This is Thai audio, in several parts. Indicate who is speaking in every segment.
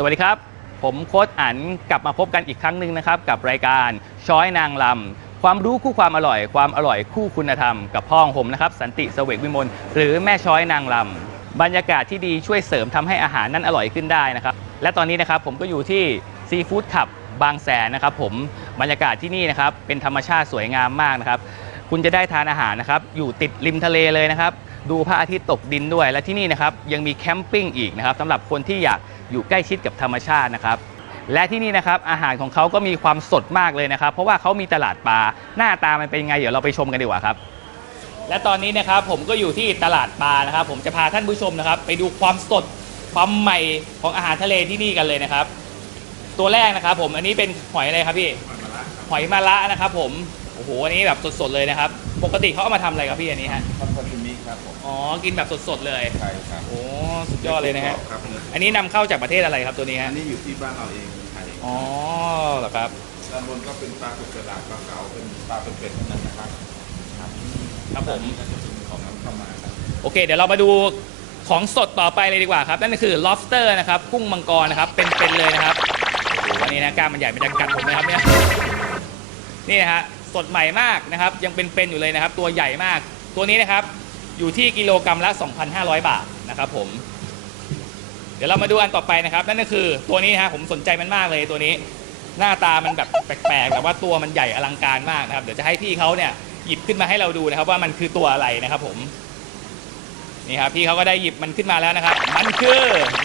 Speaker 1: วัสดีครับผมโค้ชอั๋นกลับมาพบกันอีกครั้งหนึ่งนะครับกับรายการช้อยนางลำความรู้คู่ความอร่อยความอร่อยคู่คุณธรรมกับพ่อของผมนะครับสันติเสวกวิมลหรือแม่ช้อยนางลำบรรยากาศที่ดีช่วยเสริมทำให้อาหารนั้นอร่อยขึ้นได้นะครับและตอนนี้นะครับผมก็อยู่ที่ซีฟู้ดคลับบางแสนนะครับผมบรรยากาศที่นี่นะครับเป็นธรรมชาติสวยงามมากนะครับคุณจะได้ทานอาหารนะครับอยู่ติดริมทะเลเลยนะครับดูพระอาทิตย์ตกดินด้วยและที่นี่นะครับยังมีแคมปิ้งอีกนะครับสำหรับคนที่อยากอยู่ใกล้ชิดกับธรรมชาตินะครับและที่นี่นะครับอาหารของเขาก็มีความสดมากเลยนะครับเพราะว่าเขามีตลาดปลาหน้าตามันเป็นยังไงเดี๋ยวเราไปชมกันดีกว่าครับและตอนนี้นะครับผมก็อยู่ที่ตลาดปลานะครับผมจะพาท่านผู้ชมนะครับไปดูความสดความใหม่ของอาหารทะเลที่นี่กันเลยนะครับตัวแรกนะครับผมอันนี้เป็นหอยอะไรครับพี่หอยมะระนะครับผมโอ้โหอันนี้แบบสดๆเลยนะครับปกติเขาเอามาทำอะไรครับพี่อันนี้ฮะ
Speaker 2: ทำซาซิมิครับผม
Speaker 1: อ๋อกินแบบสดๆเลย
Speaker 2: ใช่ครับ
Speaker 1: โอ้สุดยอดเลยนะฮะ
Speaker 2: ครับ
Speaker 1: อันนี้นำเข้าจากประเทศอะไรครับตัวนี้ฮะ
Speaker 2: อันนี้อยู่ที่บ้านเราเองไทย
Speaker 1: อ๋อเหรอครับ
Speaker 2: ด้านบนก็เป็นปลากุกระดาษปลาเก๋าเป็นปลาเป็นๆนั่นนะครับ
Speaker 1: ครับผม
Speaker 2: ก็จะเป็นของน้ำเข้ามาครับ
Speaker 1: โอเคเดี๋ยวเรามาดูของสดต่อไปเลยดีกว่าครับนั่นก็คือ lobster นะครับกุ้งมังกรนะครับเป็นๆเลยนะครับโอ้โหอันนี้นะกล้ามมันใหญ่มันจะกัดผมนะครับเนี่ยนี่นะฮะสดใหม่มากนะครับยังเป็นๆอยู่เลยนะครับตัวใหญ่มากตัวนี้นะครับอยู่ที่กิโลกรัมละ 2,500 บาทนะครับผมเดี๋ยวเรามาดูอันต่อไปนะครับนั่นก็คือตัวนี้นะฮะผมสนใจมันมากเลยตัวนี้หน้าตามันแบบแปลกๆแต่ว่าตัวมันใหญ่อลังการมากนะครับเดี๋ยวจะให้พี่เขาเนี่ยหยิบขึ้นมาให้เราดูนะครับว่ามันคือตัวอะไรนะครับผมนี่ครับพี่เขาก็ได้หยิบมันขึ้นมาแล้วนะครับมันคือ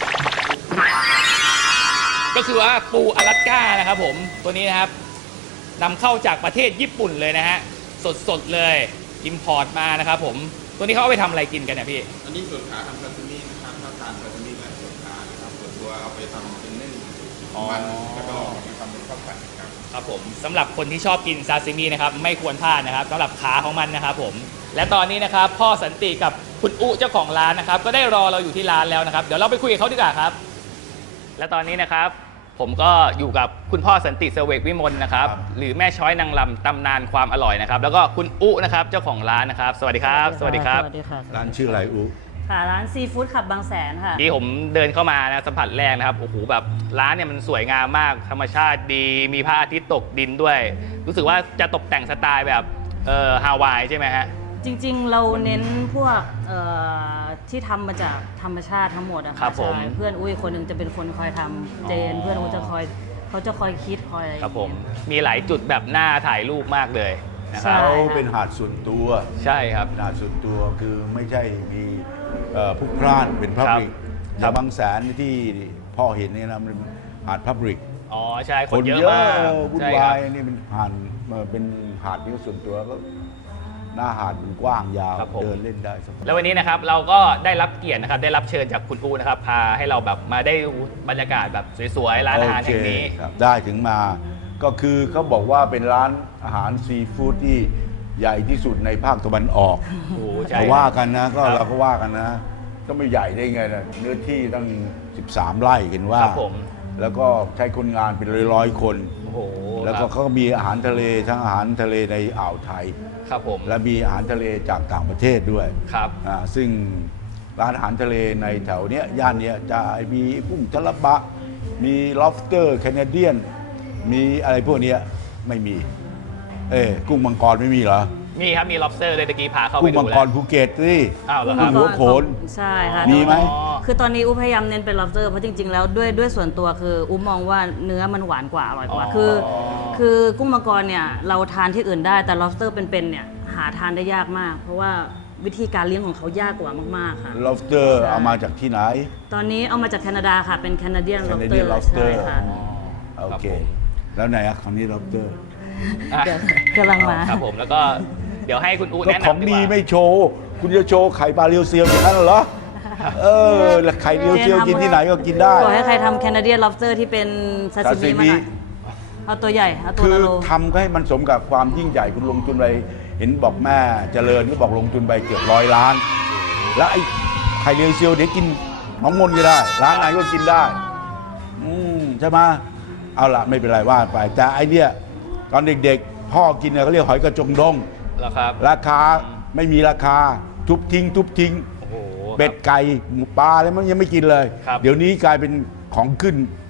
Speaker 1: ก็คือว่าปูอลาสก้านะครับผมตัวนี้นะครับนำเข้าจากประเทศญี่ปุ่นเลยนะฮะสดๆเลยอิมพอร์ตมานะครับผมตัวนี้เขาเอาไปทำอะไรกินกันเนี่ยพี่
Speaker 2: อันนี้ส่วนขาทำซาซิมินะครับถ้าทานซาซิมิแบบส่วนขานะครับส่วนตัวเอาไปทำเป็นนึ่งมันแล้วก็มาทำเป็นข้าวผัดครับ
Speaker 1: ครับผมสำหรับคนที่ชอบกินซาซิมินะครับไม่ควรพลาดนะครับสำหรับขาของมันนะครับผมและตอนนี้นะครับพ่อสันติกับคุณอุเจ้าของร้านนะครับก็ได้รอเราอยู่ที่ร้านแล้วนะครับเดี๋ยวเราไปคุยกับเขาดีกว่าครับและตอนนี้นะครับผมก็อยู่กับคุณพ่อสันติเสวกวิมลนะครับหรือแม่ช้อยนางลำตำนานความอร่อยนะครับแล้วก็คุณอุนะครับเจ้าของร้านนะครับสวัสดีครับสวัสดีครับ
Speaker 3: ร้านชื่ออะไรอุ
Speaker 4: ค่ะร้านซีฟู้ดขับบางแสนค่ะ
Speaker 1: ที่ผมเดินเข้ามานะสัมผัสแรกนะครับโอ้โหแบบร้านเนี่ยมันสวยงามมากธรรมชาติดีมีพระอาทิตย์ตกดินด้วยรู้สึกว่าจะตกแต่งสไตล์แบบฮาวายใช่ไหมฮะ
Speaker 4: จริงๆเราเน้นพวกที่ทำมาจากธรรมชาติทั้งหมดอะค่ะ
Speaker 1: ครับผม
Speaker 4: เพื่อนอุ้ยคนหนึ่งจะเป็นคนคอยทำเจนเพื่อนอุ้ยเขาจะคอยคิดคอย
Speaker 1: ครับผมมีหลายจุดแบบหน้าถ่ายรูปมากเลยนะครับ
Speaker 3: เขาเป็นหาดส่วนตัว
Speaker 1: ใช่ครับ
Speaker 3: หาดส่วนตัวคือไม่ใช่มีพลุกพล่านเป็นพับลิกอย่างบางแสนที่พ่อเห็นเนี่ยนะมันหาดพับลิก
Speaker 1: อ๋อใช่คนเยอะมาก
Speaker 3: วุ่นวายนี่เป็นหาดที่ส่วนตัวก็หน้าหาดมันกว้างยาวเดินเล่นได้
Speaker 1: แล้ววันนี้นะครับเราก็ได้รับเกียรตินะครับได้รับเชิญจากคุณอูนะครับพาให้เราแบบมาได้บรรยากาศแบบสวยๆร้านอาหารแห่งนี้
Speaker 3: ได้ถึงมาก็คือเขาบอกว่าเป็นร้านอาหารซีฟู้ดที่ใหญ่ที่สุดในภาคตะวันออกเราว่ากันนะก็เราก็ว่ากันนะก็ไม่ใหญ่ได้ไงนะเนื้อที่ตั้ง13 ไร่กันว่าแล้วก็ใช้คนงานเป็นร้อยๆคนแล้วก็เขาก็มีอาหารทะเลทั้งอาหารทะเลในอ่าวไทย
Speaker 1: ครับผม
Speaker 3: และมีอาหารทะเลจากต่างประเทศด้วย
Speaker 1: ครับ
Speaker 3: ซึ่งร้านอาหารทะเลในแถวเนี้ยย่านเนี้ยจะมีกุ้งทะละบะมี lobster แคนาเดียนมีอะไรพวกนี้ไม่มีกุ้งมังกรไม่มีเหรอ
Speaker 1: มีครับมี lobster เลยตะกี้พาเข้าไปดู
Speaker 3: กุ้งมังกรภูเก็ตสิ
Speaker 1: อ้าวเหรอ
Speaker 3: ครับหัวโขน
Speaker 4: ใช่ค่ะ
Speaker 3: มีไหม
Speaker 4: คือตอนนี้อุ๊พยายามเน้นเป็น lobster เพราะจริงๆแล้วด้วยส่วนตัวคืออุ๊มองว่าเนื้อมันหวานกว่าอร่อยกว่าคือกุ้งมังกรเนี่ยเราทานที่อื่นได้แต่ lobster เป็นๆเนี่ยหาทานได้ยากมากเพราะว่าวิธีการเลี้ยงของเขายากกว่ามากๆค่ะ
Speaker 3: lobster เอามาจากที่ไหน
Speaker 4: ตอนนี้เอามาจากแคนาดาค่ะเป็นแคนาเดียน
Speaker 3: lobster
Speaker 4: ใช่ค่ะ
Speaker 3: โอเคแล้วไหนอะคำนี้ lobster
Speaker 4: กำลังมา
Speaker 1: ครับผมแล้วก็เดี๋ยวให้คุณอูแนะนำ
Speaker 3: ของดีไม่โชว์คุณจะโชว์ไข่ปลาเรียวเซียวอย่างนั้นเหรอแล้วไข่เรียวเซียวกินที่ไหนก็กินได้
Speaker 4: ขอให้ใครทำแคนาเดียน lobster ที่เป็นซาซิมิมาหน่อยเอาตัวใหญ่เอาตัวละโล
Speaker 3: คือทำให้มันสมกับความยิ่งใหญ่คุณลงทุนไปเห็นบอกแม่เจริญก็บอกลงทุนไปเกือบ100 ล้านแล้วไอ้ไข่เรียวเซียวเดี๋ยวกินน้องมนก็ได้ร้านไหนก็กินได้ใช่ไหมเอาละไม่เป็นไรว่าไปแต่ไอเนี้ยตอนเด็กๆพ่อกินเนี่ยเขาเรียกหอยกระจงดงราคาไม่มีราคาทุบทิ้งเป็ดไก่หมูปลาอะไรมันยังไม่กินเลยเดี๋ยวนี้กลายเป็นของขึ้น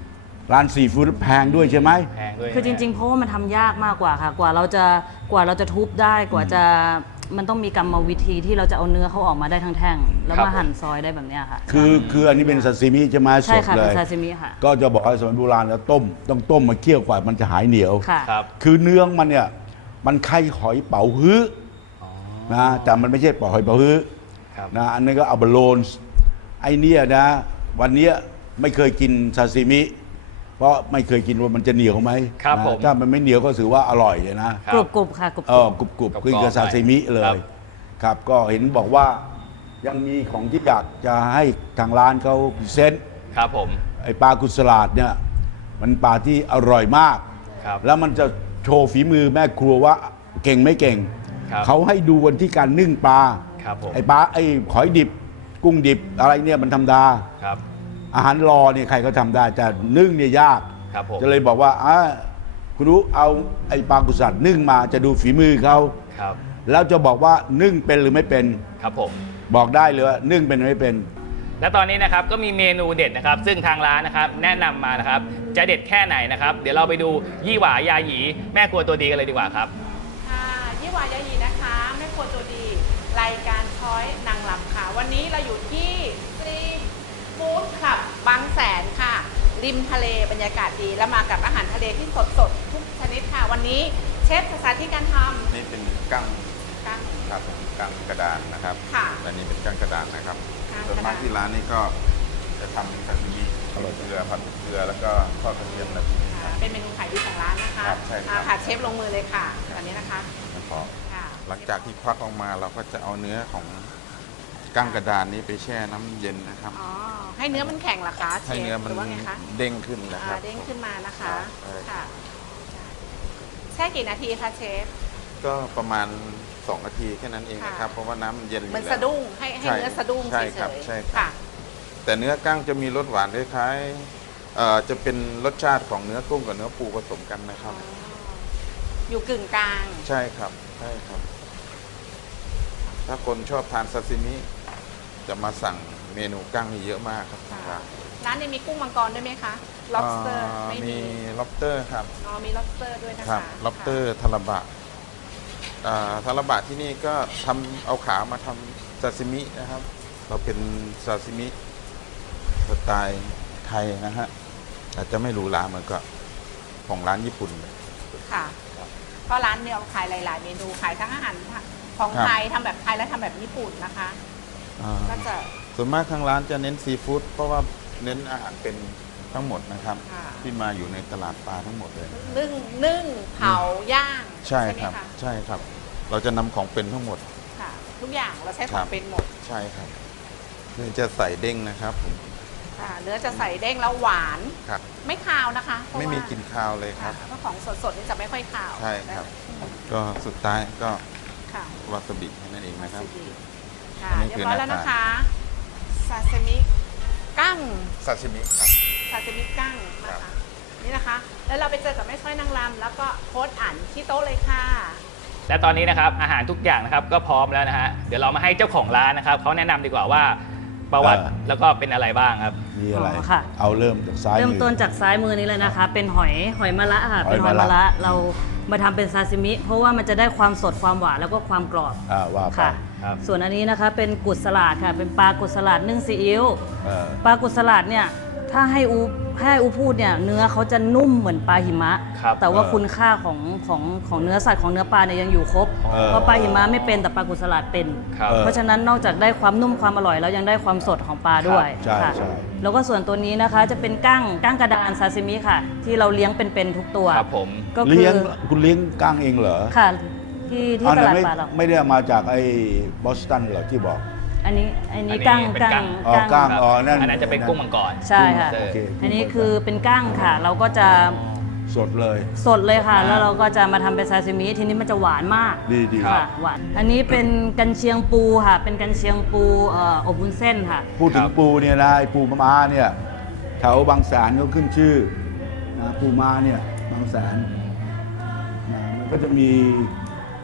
Speaker 3: ร้านซีฟู้ดแพงด้วยใช่ไหม
Speaker 1: แพงด้วย
Speaker 4: คือจริงๆ เพราะว่ามันทำยากมากกว่าค่ะ กว่าเราจะทุบได้กว่าจะมันต้องมีกรรมวิธีที่เราจะเอาเนื้อเขาออกมาได้ทั้งแท่งแล้วมาหั่นซอยได้แบบเนี้ยค่ะ
Speaker 3: คืออันนี้เป็นซาซิมิใช่ไหมส
Speaker 4: ใช่
Speaker 3: ด
Speaker 4: ค่ะ
Speaker 3: เล
Speaker 4: เป็น
Speaker 3: ย
Speaker 4: ซาซิมิค่ะ
Speaker 3: ก็จะบอกว่าสมัยโบราณแล้วต้องต้มมาเคี่ยวกว่ามันจะหายเหนียว
Speaker 4: ค่ะ
Speaker 1: ครับ
Speaker 3: คือเนื้อมันเนี่ยมันไข่หอยเป๋าฮื้อ
Speaker 1: อ๋อ
Speaker 3: นะแต่มันไม่ใช่หอยเป๋าฮื้อ
Speaker 1: ครับ
Speaker 3: นะอันนี้ก็อัลบาโลนส์ไอเนี่ยนะวันเนี้ยไม่เคยกินซาซิมิ เพราะไม่เคยกินว่ามันจะเหนียวไหม
Speaker 1: ครับ
Speaker 3: นะ
Speaker 1: ผม
Speaker 3: ถ้ามันไม่เหนียวก็ถือว่าอร่อยเลยนะ
Speaker 1: ครับ
Speaker 4: กรุบๆค่ะกรุบ
Speaker 3: กรุบ
Speaker 1: กรอบ
Speaker 3: คือกับซาซิมิเล
Speaker 1: ครับ
Speaker 3: ยครับก็เห็นบอกว่ายังมีของที่อยากจะให้ทางร้านเขาพรีเซนต์
Speaker 1: ครับผม
Speaker 3: ไอปลากุศลาดเนี่ยมันปลาที่อร่อยมาก
Speaker 1: ครับ
Speaker 3: แล้วมันจะโชว์ฝีมือแม่ครัวว่าเก่งไม่เก่ง
Speaker 1: ครับ
Speaker 3: เขาให้ดูวันที่การนึ่งปลา
Speaker 1: ครับผม
Speaker 3: ไอปลาไอหอยดิบ กุ้งดิบอะไรเนี่ยมันธรรมดา
Speaker 1: ครับ
Speaker 3: อาหารรอเนี่ยใครก็ทำได้แต่นึ่งเนี่ยยาก
Speaker 1: ครับผม
Speaker 3: จะเลยบอกว่าคุณรู้เอาไอปลากุศลาดนึ่งมาจะดูฝีมือเขา
Speaker 1: ครับ
Speaker 3: แล้วจะบอกว่านึ่งเป็นหรือไม่เป็น
Speaker 1: ครับผม
Speaker 3: บอกได้เลยว่านึ่งเป็นหรือไม่เป็น
Speaker 1: และตอนนี้นะครับก็มีเมนูเด็ดนะครับ ซึ่งทางร้านนะครับแนะนำมานะครับ จะเด็ดแค่ไหนนะครับ เดี๋ยวเราไปดูยี่หวายาหยีแม่ครัวตัวดีกันเลยดีกว่าครับ
Speaker 5: ค่ะยี่หวายายีนะคะแม่ครัวตัวดีรายการช้อยนางลำค่ะ วันนี้เราอยู่ที่สตรีทฟู้ดคลับบางแสนค่ะ ริมทะเลบรรยากาศดี แล้วมากับอาหารทะเลที่สดๆทุกชนิดค่ะ วันนี้เชฟสาธิตการท
Speaker 2: นี่เป็นกั้ง
Speaker 5: ำกัน
Speaker 2: ครับผมกั้งกระดานนะครับ
Speaker 5: ค่ะ
Speaker 2: อันนี้เป็นกั้งกระดานนะครับ
Speaker 5: กั้งกระดาน
Speaker 2: ส่วนมากที่ร้านนี่ก็จะทำซาซิมิเกลือผัดเกลือแล้วก็ทอดกระเทียมแบบนี้ค
Speaker 5: ค่ะ
Speaker 2: รับ
Speaker 5: เป็นเมนูขายดีของร้านนะคะ
Speaker 2: ครับใช่ครับ
Speaker 5: ค่ะเชฟลงมือเลยค่ะอันนี้นะคะ
Speaker 2: แล้วพอ
Speaker 5: ค่ะ
Speaker 2: หลังจากที่ควักออกมาเราก็จะเอาเนื้อของกั้งกระดานนี้ไปแช่น้ำเย็นนะครับ
Speaker 5: อ๋อให้เนื้อมันแข็งเหรอคะเช
Speaker 2: ให้
Speaker 5: ฟ
Speaker 2: เนื้อ
Speaker 5: ห
Speaker 2: มัน
Speaker 5: รือว่าไงคะ
Speaker 2: เด้งขึ้นนะครับ
Speaker 5: เด้งขึ้นมานะคะ
Speaker 2: ใช่
Speaker 5: ค่ะแช่กี่นาทีคะเชฟ
Speaker 2: ก็ประมาณ2 นาทีแค่นั้นเองนะครับ
Speaker 5: ค่ะ
Speaker 2: เพราะว่าน้ำมันเย็นอยู่
Speaker 5: เหมือน
Speaker 2: แล้ว
Speaker 5: สะดุ้งให้
Speaker 2: ใช่
Speaker 5: เนื้อสะดุ้ง
Speaker 2: ใช่
Speaker 5: เฉ
Speaker 2: ครับ
Speaker 5: ย
Speaker 2: ใช่
Speaker 5: ๆ
Speaker 2: ครับ
Speaker 5: ค่ะ
Speaker 2: แต่เนื้อกั้งจะมีรสหวานคล้ายๆจะเป็นรสชาติของเนื้อกุ้งกับเนื้อปูผสมกันนะครับ
Speaker 5: อยู่กึ่งกลาง
Speaker 2: ใช่ครับใช่ครับ ถ้าคนชอบทานซาซิมิจะมาสั่งเมนูกั้งนี่เยอะมากครับทางร้าน
Speaker 5: ร้านนี้มีกุ้งมังกรด้วยไหมคะ lobster ไม่มี
Speaker 2: lobster ครับ
Speaker 5: อ๋อมี lobster ด้วยนะคะ
Speaker 2: ครับ lobster ทาราบะทาราบะที่นี่ก็ทำเอาขามาทำซาซิมินะครับ เราเป็นซาซิมิสไตล์ไทยนะฮะอาจจะไม่หรูหราเหมือนกับของร้านญี่ปุ่น
Speaker 5: ค่ะเพราะร้านเนี่ยขายหลาย ๆ เมนูขายทั้งอาหารของ
Speaker 2: ครับ
Speaker 5: ไทยทำแบบไทยและทำแบบญี่ปุ่นนะคะ
Speaker 2: อ่า
Speaker 5: ก็จะ
Speaker 2: ส่วนมากทางร้านจะเน้นซีฟู้ดเพราะว่าเน้นอาหารเป็นทั้งหมดนะครับ
Speaker 5: ค่ะ
Speaker 2: ที่มาอยู่ในตลาดปลาทั้งหมดเลย
Speaker 5: นึ่งเผาย่าง
Speaker 2: ใช่
Speaker 5: ไหม
Speaker 2: ครับ
Speaker 5: คะ
Speaker 2: ใช่ครับ เราจะนำของเป็นทั้งหมด
Speaker 5: ค่ะ ทุกอย่างเราใช้ข
Speaker 2: ครั
Speaker 5: อง
Speaker 2: บ
Speaker 5: เป็นหมด
Speaker 2: ใช่ครับเนื้อจะใส่เด้งนะครับผม
Speaker 5: ค่ะเนื้อจะใส่เด้งแล้วหวาน
Speaker 2: ครับ
Speaker 5: ไม่คาวนะคะเพราะ
Speaker 2: ไม่มี
Speaker 5: ว่าก
Speaker 2: ลิ่นคาวเลยค
Speaker 5: ค่ะ
Speaker 2: รับ
Speaker 5: เพราะของสดๆนี่จะไม่ค่อยคาว
Speaker 2: ใช่ครับ ก็สุดท้ายก็
Speaker 5: ค่ะ
Speaker 2: วาซาบิแค่นั้นเองนะครับ
Speaker 5: ค่ะ
Speaker 2: อันนี้
Speaker 5: เรีย
Speaker 2: คื
Speaker 5: บ
Speaker 2: อ
Speaker 5: ร้อยแล้ว
Speaker 2: หน้า
Speaker 5: นะ
Speaker 2: ตา
Speaker 5: คะซาซิมิกั้ง
Speaker 2: ซาชิมิครับ
Speaker 5: ซาซิมิกั้งนะ
Speaker 2: ครั
Speaker 5: คะ
Speaker 2: บ
Speaker 5: นี่นะคะ แล้วเราไปเจอกับแม่ช้อยนางรำแล้วก็โค้ดอ่านที่โต๊ะเลยค่ะ
Speaker 1: และตอนนี้นะครับอาหารทุกอย่างนะครับก็พร้อมแล้วนะฮะเดี๋ยวเรามาให้เจ้าของร้านนะครับเขาแนะนำดีกว่าว่าประวัติแล้วก็เป็นอะไรบ้างครับ
Speaker 3: มีอะไร
Speaker 4: อ๋อค่ะ
Speaker 3: เอาเริ่มจากซ้าย
Speaker 4: เริ่ม
Speaker 3: มือ
Speaker 4: ต้นจากซ้ายมือนี้เลยนะคะ เป็นหอยมะระค่ะ
Speaker 3: หอย
Speaker 4: เป็นหอย
Speaker 3: มะ
Speaker 4: มะ
Speaker 3: ระ
Speaker 4: ระเรามาทำเป็นซาซิมิ เพราะว่ามันจะได้ความสดความหวานแล้วก็ความกรอบ
Speaker 3: ว่าไป
Speaker 4: ค่ะ
Speaker 1: ครับ
Speaker 4: ส่วนอันนี้นะคะเป็นกุดสลัดค่ะ เป็นปลากุดสลัดนึ่งซีอิ๊ว
Speaker 3: เออ
Speaker 4: ปลากุดสลัดเนี่ยถ้าให้อูพูดเนี่ยเนื้อเขาจะนุ่มเหมือนปลาหิมะ
Speaker 1: ครับ
Speaker 4: แต่ว่าคุณค่าของเนื้อสัตว์ของเนื้อปลาเนี่ยยังอยู่ครบ
Speaker 3: เออ
Speaker 4: เพราะปลาหิมะไม่เป็นแต่ปลากุดสลัดเป็น
Speaker 1: ครับ
Speaker 3: เออ
Speaker 4: เพราะฉะนั้นนอกจากได้ความนุ่มความอร่อยแล้วยังได้ความสดของปลาด้วย
Speaker 3: ใช่
Speaker 4: ค่ะ
Speaker 3: ใช่
Speaker 4: แล้วก็ส่วนตัวนี้นะคะจะเป็นกั้งกระดานซาซิมิค่ะ ที่เราเลี้ยงเป็นๆทุกตัว
Speaker 1: ครับผม
Speaker 4: ก็คื
Speaker 3: เลี้ย
Speaker 4: อง
Speaker 3: คุณเลี้ยงก้างเองเหรอ
Speaker 4: ค่ะที่
Speaker 3: เอา
Speaker 4: ต
Speaker 3: เนี่ย
Speaker 4: ลาด
Speaker 3: ไม่
Speaker 4: ปลาเรา
Speaker 3: ไม่ได้เอามาจากไอ้บอสตันเหรอที่บอก
Speaker 4: อันนี้
Speaker 1: อันนี้
Speaker 4: กั้ง
Speaker 1: เป็นกั้ง
Speaker 3: อ๋อกั้ง
Speaker 1: ครับ
Speaker 3: อ๋อนั่น
Speaker 1: อันนั้นจะเป็นกุ้งมังกร
Speaker 4: ใช่ค่ะ
Speaker 3: โอเค
Speaker 4: อันนี้คือเป็นกั้งค่ะ เราก็จะ
Speaker 3: สดเลย
Speaker 4: สดเลยค่ะ แล้วเราก็จะมาทำเป็นซาซิมิทีนี้มันจะหวานมาก
Speaker 3: ดี
Speaker 4: ค่ะหวานอันนี้เป็นกันเชียงปูค่ะ เป็นกันเชียงปูอบวุ้นเส้นค่ะ
Speaker 3: พูดถึ
Speaker 1: ค
Speaker 3: ง
Speaker 1: รับ
Speaker 3: ปูเนี่ยนะไอ้ปูม้าเนี่ยแถวบางแสนเขาขึ้นชื่อนะปูม้าเนี่ยบางแสนนะมันก็จะมี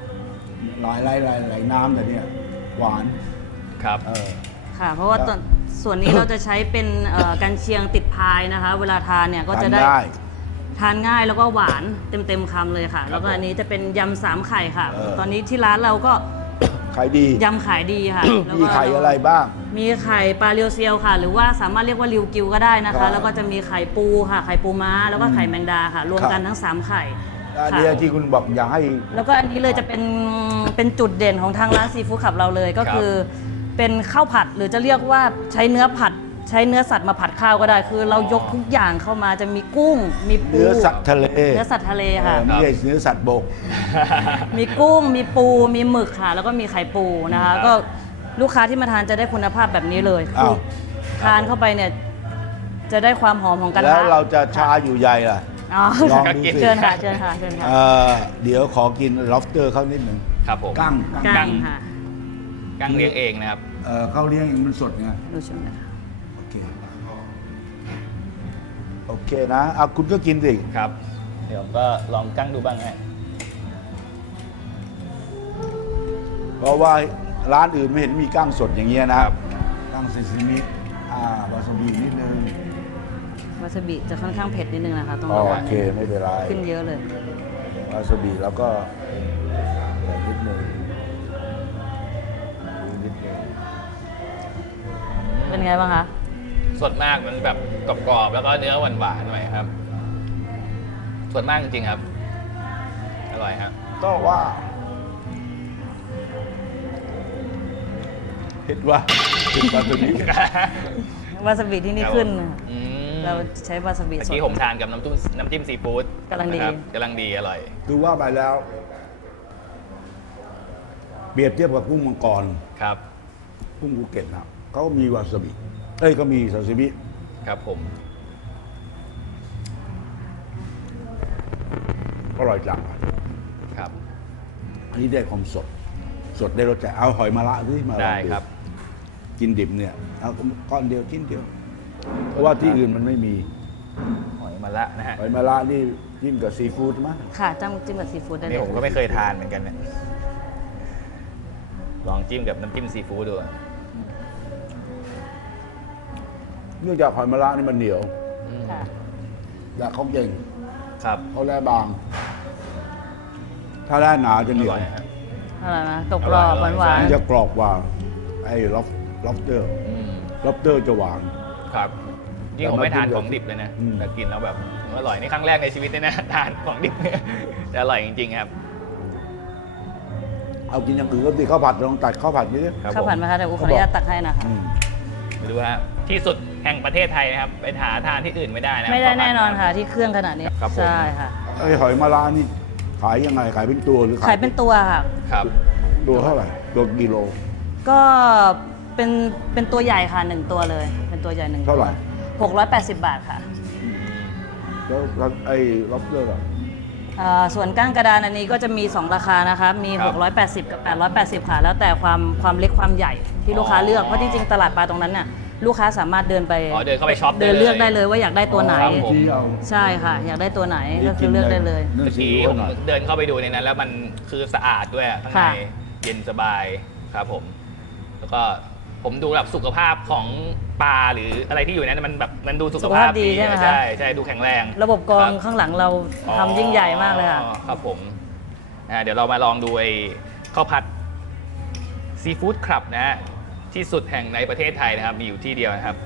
Speaker 3: หลายน้ำแต่เนี่ยหวาน
Speaker 1: ครับ
Speaker 3: เออ
Speaker 4: ค่ะ เพราะว่า
Speaker 3: ครับ
Speaker 4: ส่วนนี้เราจะใช้เป็นกันเชียงติดพายนะคะ เวลาทานเนี่ยก็จะได้
Speaker 3: ทานได้
Speaker 4: ทานง่ายแล้วก็หวานเต็มคำเลยค่ะ แล้วก็อันนี้จะเป็นยำ3 ไข่ค่ะ ตอนนี้ที่ร้านเราก็
Speaker 3: ขายดี
Speaker 4: ยำขายดีค่ะแล้ว
Speaker 3: มี
Speaker 4: ก็
Speaker 3: ไข่อะไรบ้าง
Speaker 4: มีไข่ปลาเรียวเซียวค่ะ หรือว่าสามารถเรียกว่าริวกิวก็ได้นะ
Speaker 3: ครั
Speaker 4: คะ
Speaker 3: บ
Speaker 4: แล้วก็จะมีไข่ปูค่ะไข่ปูม้าแล้วก็ไข่แมงดาค่ะ รวมกันทั้ง3 ไข่
Speaker 3: อัน
Speaker 4: ค่ะ
Speaker 3: นี้ที่คุณบอกอยากให้
Speaker 4: แล้วก็อันนี้เลยจะเป็นจุดเด่นของทางร้านซีฟู้ดขับเราเลยก็
Speaker 1: ครับ
Speaker 4: คือเป็นข้าวผัดหรือจะเรียกว่าใช้เนื้อผัดใช้เนื้อสัตว์มาผัดข้าวก็ได้ คือเรายกทุกอย่างเข้ามาจะมีกุ้ง มีปู
Speaker 3: เนื้อสัตว์ทะเล
Speaker 4: เนื้อสัตว์ทะเลค่ะ
Speaker 3: ไม่ใช่เนื้อสัตว์บก
Speaker 4: มีกุ้งมีปูมีหมึกค่ะ แล้วก็มีไข่ปูนะคะก็ลูกค้าที่มาทานจะได้คุณภาพแบบนี้เลยคื
Speaker 3: อ้าว
Speaker 4: ทานเข้าไปเนี่ยจะได้ความหอมของกระทะ
Speaker 3: แล้วเราจะชาอยู่ใหญ่ล่ะ
Speaker 4: อ๋อ
Speaker 3: ลองดูสิ
Speaker 4: เชิญค่ะเชิญค่ะเชิญค่ะ
Speaker 3: เดี๋ยวขอกิน lobster เขานิดหนึ่ง
Speaker 1: ครับผม
Speaker 3: กั้ง
Speaker 4: กั้งค่ะ
Speaker 1: กั้งเลี้ยงเองนะครับ
Speaker 3: เขาเลี้ยงเองมันสดไง
Speaker 4: ดูชมนะคะ
Speaker 3: โอเค โอเคนะเอาคุณก็กินสิ
Speaker 1: ครับ เดี๋ยวก็ลองกั้งดูบ้างฮะ
Speaker 3: เพราะว่าร้านอื่นไม่เห็นมีกั้งสดอย่างเงี้ยนะครับ กั้งเซซิมิวาซาบินิดนึง
Speaker 4: วาซาบิจะค่อนข้างเผ็ดนิดนึงนะคะต้องระ
Speaker 3: โอ
Speaker 4: วัง
Speaker 3: เคไม่เป็นไร
Speaker 4: ขึ้นเยอะเลย
Speaker 3: วาซาบิแล้วก็ใส่นิดนึงนิดนึง
Speaker 4: เป็นไงบ้างคะ
Speaker 1: สดมากมันแบบกรอบๆแล้วก็เนื้อหวานๆหน่อยครับ สดมากจริงๆครับ อร่อยครับ
Speaker 3: ก็ว่าเห็ดว่าเห็ดวาซาบิ
Speaker 4: วาซาบิที่นี่ขึ้นนะคะ
Speaker 1: อืม
Speaker 4: เราใช้วาซาบิ
Speaker 1: เมื่อ
Speaker 4: สด
Speaker 1: กี้ผมทานกับน้ำจิ้มซีฟู้ด
Speaker 4: กำลังดี
Speaker 1: นะครับกำลังดีอร่อย
Speaker 3: คือว่าไปแล้ว เปรียบเทียบกับกุ้งมังกร
Speaker 1: ครับ
Speaker 3: กุ้งภูเก็ตนะเขามีวาซาบิก็มีซาซิมิ
Speaker 1: ครับผม
Speaker 3: อร่อยจัง
Speaker 1: ครับ
Speaker 3: อันนี้ได้ความสด สดได้รสชาติเอาหอยมะระที่มาลอง
Speaker 1: ได้ครับ
Speaker 3: กินดิบเนี่ยเอาก้อนเดียวชิ้นเดียว เพราะว่าที่อื่นมันไม่มี
Speaker 1: หอยมะระนะฮะ
Speaker 3: หอยมะระนี่จิ้มกับซีฟู้ดมั้ย
Speaker 4: ค่ะจ้ำจิ้มกับซีฟู้ดได้เล
Speaker 1: นี่
Speaker 4: ย
Speaker 1: ผมก็ไม่เคยทานเหมือนกันเนี่ยลองจิ้มกับน้ำจิ้มซีฟู้ดดู
Speaker 3: เนื่องจากหอยมะระนี่มันเหนียว
Speaker 4: ค่ะ
Speaker 3: และเขาเก่ง
Speaker 1: ครับ
Speaker 3: เขาแร่บาง ถ้าแร่หนาจะเหนียว
Speaker 1: อร่อยฮะ
Speaker 4: อร่อยไหมกรอบๆหวาน
Speaker 3: มันจะกรอบกว่าไอ้ล็อบเตอร์
Speaker 1: อืม
Speaker 3: ล็อบเตอร์จะหวาน
Speaker 1: ครับยิ่งผมไม่ทานของดิบเลยนะ
Speaker 3: อืม
Speaker 1: แต่กินแล้วแบบอร่อยนี่ครั้งแรกในชีวิตเลยนะ ทานของดิบเนี่ยแต่อร่อยจริงๆครับ
Speaker 3: เอากินอย่างอื่นก็ดีข้าวผัดลองตัดข้าวผัดนิดนึง
Speaker 1: ครับ
Speaker 4: ๆข้าวผัด
Speaker 1: ผม
Speaker 4: ไหมคะเดี๋ยวอูขออนุญาตตักให้นะคะ
Speaker 3: อืม
Speaker 1: ไม่รู้ฮะที่สุดแห่งประเทศไทยนะครับไปหาทานที่อื่นไม่ได้นะ
Speaker 4: ไม่ได้
Speaker 1: ข้าวผั
Speaker 4: แน่นอนค่ะ
Speaker 1: รับ
Speaker 4: ที่เครื่องขนาดนี้
Speaker 1: ครับผม
Speaker 4: ใช่ค่ะ
Speaker 3: ไอ้หอยมะระนี่ขายยังไงขายเป็นตัวหรือ
Speaker 4: ขายเป็นตัวค่ะ
Speaker 1: ครับ
Speaker 3: ตัวเท่าไหร่ตัวกิโล
Speaker 4: ก็เป็นตัวใหญ่ค่ะ1ตัวเลย เป็นตัวใหญ่1ตัว
Speaker 3: เท่าไหร่
Speaker 4: 680 บาทค่ะ
Speaker 3: แล้วไอ้ล็อบเตอร์อะ
Speaker 4: ส่วนก้างกระดานอันนี้ก็จะมี 2 ราคานะคะ มี
Speaker 1: ครับ
Speaker 4: 680 กับ 880 ค่ะ แล้วแต่ความเล็กความใหญ่ที่ลูกค้าเลือก เพราะจริงๆ ตลาดปลาตรงนั้นน่ะลูกค้าสามารถเดินไป
Speaker 1: อ๋อเดินเข้าไปช็อปได้
Speaker 4: เดิน
Speaker 1: เลย
Speaker 4: เลือกได้เลยว่าอยากได้ตัวไหน
Speaker 1: ครับผม
Speaker 3: ที่เอา
Speaker 4: ใช่ค่ะ อยากได้ตัวไหนก็คือเลือกได้เลย
Speaker 1: เมื่อกี้ผมเดินเข้าไปดูในนั้น แล้วมันคือสะอาดด้วยข้างใน
Speaker 4: ค่ะ
Speaker 1: เย็นสบายครับผม แล้วก็ผมดูแบบสุขภาพของปลาหรืออะไรที่อยู่ในนั้นมันดูสุขภาพดี
Speaker 4: ใช่ไหมคะ
Speaker 1: ใช่ใช่ดูแข็งแรง
Speaker 4: ระบบกรอง
Speaker 1: ครับ
Speaker 4: ข้างหลังเราทำยิ่งใหญ่มากเลยค่ะ
Speaker 1: อ๋อครับผมเดี๋ยวเรามาลองดูไอ้ข้าวผัดซีฟู้ดคลับนะฮะที่สุดแห่งในประเทศไทยนะครับ มีอยู่ที่เดียวนะครับ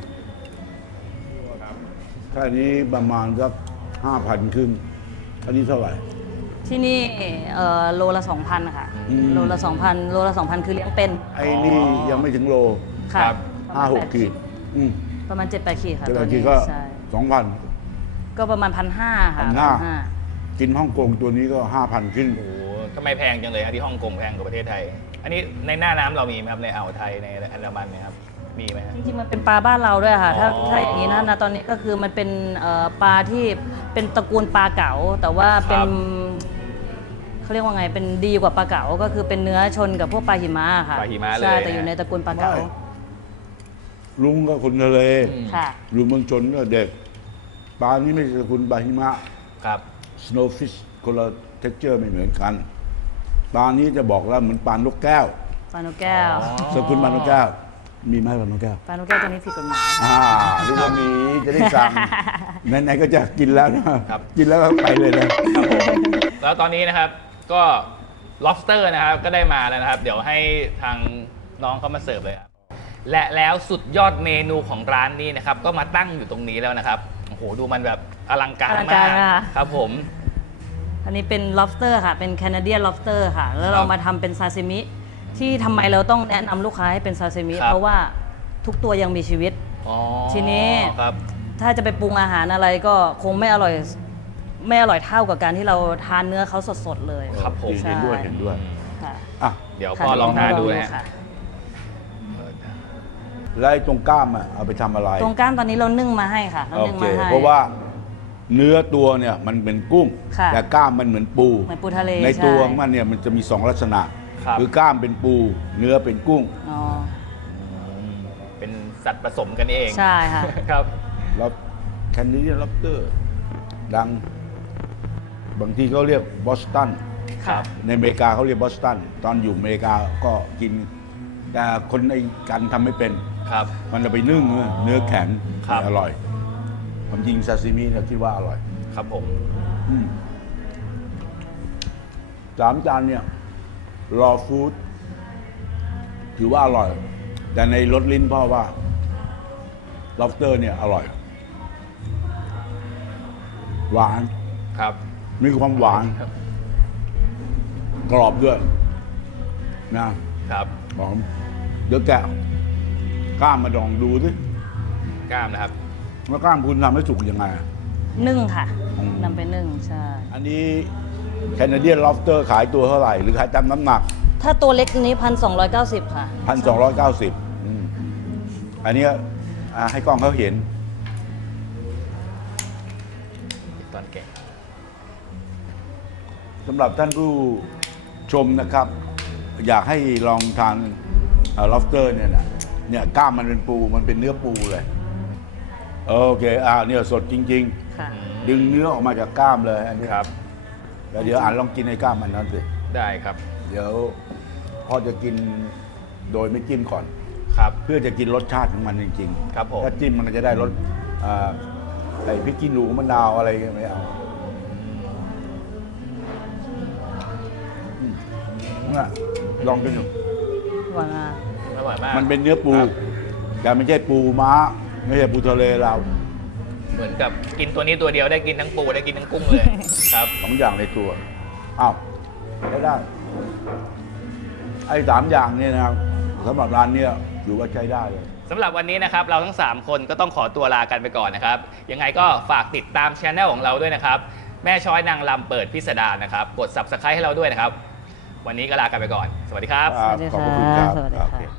Speaker 3: แค่นี้ประมาณสัก5,000ขึ้น อันนี้เท่าไหร่
Speaker 4: ที่นี่โลละ 2,000 ค่ะ
Speaker 3: อืม
Speaker 4: โลละ 2,000 โลละ 2,000 คือเลี้ยงเป็น
Speaker 3: ไอ้นี่ยังไม่ถึงโล
Speaker 4: ค่ะ
Speaker 1: ครับ
Speaker 3: 5-6 ขีด
Speaker 4: ประมาณ 7-8 ขีดค่ะ
Speaker 3: แต่
Speaker 4: ตัว
Speaker 3: บางที
Speaker 4: นี้
Speaker 3: ก็
Speaker 4: ใช่
Speaker 3: 2,000
Speaker 4: ก็ประมาณ 1,500 ค่ะ
Speaker 3: 1,500 กินฮ่องกงตัวนี้ก็ 5,000 ขึ้น
Speaker 1: โอ้โหทำไมแพงจังเลยครับที่ฮ่องกงแพงกว่าประเทศไทย อันนี้ในหน้าน้ำเรามีไหมครับในอ่าวไทยในอันดามันไหมครับ มีไหมครับ
Speaker 4: จริงๆ มันเป็นปลาบ้านเราด้วยค่ะ ถ้า
Speaker 1: อ๋อ
Speaker 4: ถ้าอย่างนี้นะตอนนี้ก็คือมันเป็นปลาที่เป็นตระกูลปลาเก๋า แต่ว่าเป็น
Speaker 1: ครับ
Speaker 4: เขาเรียกว่าไง เป็นดีกว่าปลาเก๋า ก็คือเป็นเนื้อชนกับพวกปลาหิมะค่ะ
Speaker 1: ปลาหิมะเลย
Speaker 4: ใช่ แต่อยู่ในตระกูลปลาเก๋า
Speaker 3: ไม่ ลุงก็คนทะเล
Speaker 1: อืม
Speaker 4: ค่ะ
Speaker 3: ลุงเมืองชนก็เด็ก ปลานี้ไม่ใช่สกุลปลาหิมะ
Speaker 1: ครับ
Speaker 3: snowfish คนละเท็กเจอร์ไม่เหมือนกัน ปลานี้จะบอกแล้วเหมือนปลานกแก้ว
Speaker 4: ปลานกแก้ว
Speaker 1: อ๋อ
Speaker 3: สกุลปลานกแก้วมีไหมปลานกแก้ว
Speaker 4: ปลานกแก้วตัวนี้ผิดกฎหมาย
Speaker 3: หรือว่ามีจะได้สั่งไหนๆก็จะกินแล้วนะครับ กินแล้วก็ไปเลยนะ
Speaker 1: ครับผมแล้วตอนนี้นะครับก็ lobster นะครับก็ได้มาแล้วนะครับ เดี๋ยวให้ทางน้องเขามาเสิร์ฟเลยครับและแล้วสุดยอดเมนูของร้านนี้นะครับก็มาตั้งอยู่ตรงนี้แล้วนะครับโอ้โหดูมันแบบอลังการ
Speaker 4: อลัง
Speaker 1: มาก
Speaker 4: การมาก
Speaker 1: ครับผม
Speaker 4: อันนี้เป็น lobster ค่ะ เป็น Canadian lobster ค่ะ แล้วเรา
Speaker 1: ครับ
Speaker 4: มาทำเป็นซาซิมิที่ทำไมเราต้องแนะนำลูกค้าให้เป็นซาซิมิ
Speaker 1: ครับ
Speaker 4: เพราะว่าทุกตัวยังมีชีวิต
Speaker 1: อ๋อ
Speaker 4: ทีนี้
Speaker 1: ครับ
Speaker 4: ถ้าจะไปปรุงอาหารอะไรก็คงไม่อร่อยเท่ากับการที่เราทานเนื้อเขาสดๆเลย
Speaker 1: ครับผม
Speaker 4: ใช่
Speaker 3: เห็นด้วยเห็นด้วย
Speaker 4: ค่ะ
Speaker 3: อ่ะ
Speaker 1: เดี๋ยวพ่อลองทานดูนะฮะ
Speaker 4: ค่ะ
Speaker 3: แล้วไอ้ตรงกล้ามอ่ะเอาไปทำอะไร
Speaker 4: ตรงก้านตอนนี้เรานึ่งมาให้ค่ะเรา
Speaker 3: โอ
Speaker 4: นึ่ง
Speaker 3: เค
Speaker 4: มาให้
Speaker 3: เพราะว่าเนื้อตัวเนี่ยมันเป็นกุ้ง
Speaker 4: ค่ะ
Speaker 3: แต่กล้ามมันเหมือนปู
Speaker 4: เหมือนปูทะเล
Speaker 3: ในตัว
Speaker 4: ใช่
Speaker 3: ของมันเนี่ยมันจะมี2ลักษณะ
Speaker 1: ครับ
Speaker 3: คือกล้ามเป็นปู เนื้อเป็นกุ้ง
Speaker 4: อ๋อ
Speaker 1: เป็นสัตว์ผสมกันเอง
Speaker 4: ใช่ค่ะ
Speaker 1: ครับ
Speaker 3: แล้วแคนดี้ล็อบสเตอร์ดัง บางทีเขาเรียกบอสตัน
Speaker 1: ครับ
Speaker 3: ในอเมริกาเขาเรียกบอสตัน ตอนอยู่อเมริกาก็กิน แต่คนในกันทำไม่เป็น
Speaker 1: ครับ
Speaker 3: มันจะไปนึ่งเนื้อแข็ง
Speaker 1: ครับ
Speaker 3: อร่อยผมยิงซาซิมิเนี่ยคิดว่าอร่อย
Speaker 1: ครับผม
Speaker 3: 3 จานเนี่ยรอฟู้ดถือว่าอร่อย แต่ในรสลิ้นพ่อว่า lobster เนี่ยอร่อย หวาน
Speaker 1: ครับ
Speaker 3: มีความหวาน
Speaker 1: ครับ
Speaker 3: กรอบด้วยนะครับ หอมเดี๋ยวแกะกล้ามมาดองดูสิ
Speaker 1: กล้ามนะครับ
Speaker 3: ว่ากล้ามคุณทำให้สุกยังไง
Speaker 4: นึ่งค่ะ
Speaker 3: อืม
Speaker 4: นำไปนึ่งใช่
Speaker 3: อันนี้แคนาเดียนล็อบสเตอร์ขายตัวเท่าไหร่ หรือขายตามน้ำหนัก
Speaker 4: ถ้าตัวเล็กนี้1,290 ค่ะ
Speaker 3: 1,290อันนี้ให้กล้องเขาเห็น
Speaker 1: ตอนเก่ง
Speaker 3: สำหรับท่านผู้ชมนะครับ อยากให้ลองทานล็อบสเตอร์เนี่ยกล้ามมันเป็นปูมันเป็นเนื้อปูเลย โอเคเนี่ยสดจริง
Speaker 4: ค่ะ
Speaker 3: ๆ ดึงเนื้อออกมาจากกล้ามเลยอันนี้
Speaker 1: ครับ
Speaker 3: แล้วเดี๋ยวลองกินในกล้ามมันนั้นสิ
Speaker 1: ได้ครับ
Speaker 3: เดี๋ยวพ่อจะกินโดยไม่จิ้มก่อน
Speaker 1: ครับ
Speaker 3: เพื่อจะกินรสชาติของมันจริงๆ
Speaker 1: ครับผม
Speaker 3: ถ้าจิ้มมันก็จะได้รสไอ้พริกขี้หนูมะนาวอะไรไม่เอาน่ะลองกินดู
Speaker 4: หวานมาก
Speaker 1: อร่อยมาก
Speaker 3: มันเป็นเนื้อปู
Speaker 1: ครับ
Speaker 3: แต่ไม่ใช่ปูม้า ไม่ใช่ปูทะเลเรา
Speaker 1: เหมือนกับกินตัวนี้ตัวเดียวได้กินทั้งปูได้กินทั้งกุ้งเลย ครับ
Speaker 3: 2 อย่างในตัว อ้าวได้ไอ้3 อย่างเนี่ยนะครับสำหรับร้านเนี่ยถือว่าใช้ได้เลย
Speaker 1: สำหรับวันนี้นะครับเราทั้ง 3 คนก็ต้องขอตัวลากันไปก่อนนะครับ ยังไงก็ฝากติดตามช anel ของเราด้วยนะครับ แม่ช้อยนางลำเปิดพิสดารนะครับ กด subscribe ให้เราด้วยนะครับ วันนี้ก็ลากันไปก่อน สวัสดีครับ
Speaker 4: สวัสดี
Speaker 3: ขอบ
Speaker 4: ค่ะ
Speaker 3: พระคุณครับ
Speaker 4: สวัสดี
Speaker 3: โอ
Speaker 4: ค่ะ
Speaker 3: เค